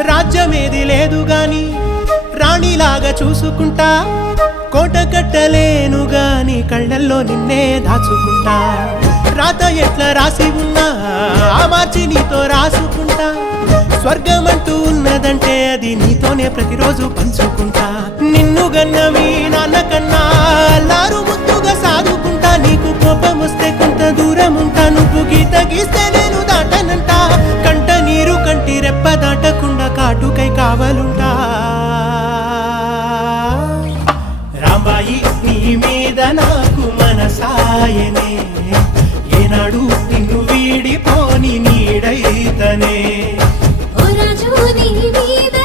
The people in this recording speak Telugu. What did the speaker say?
రాజ్యమేది లేదు గాని రాణిలాగా చూసుకుంటా, కోట కట్టలేను గాని కళ్ళల్లో నిన్నే దాచుకుంటా. రాత ఎట్లా రాసి ఉన్నా ఆ మార్చి నీతో రాసుకుంటా. స్వర్గమంటూ ఉన్నదంటే అది నీతోనే ప్రతిరోజు పంచుకుంటా. నిన్ను గన్న మీ నాన్న కన్నా అల్లారు ముద్దుగా సాదుకుంటా. నీకు కోపం వస్తే కొంత దూరం ఉంటా, నువ్వు గీత గీస్తే నేను దాటనంటా. కంట నీరు కంటి రెప్ప దాటకుండా కాటుకై కావలుంటా. రాంబాయి నీ మీద నాకు మనసాయనే, ఏనాడు నిన్ను వీడిపోని నీడైతనే. ఓ రాజు నీ మీద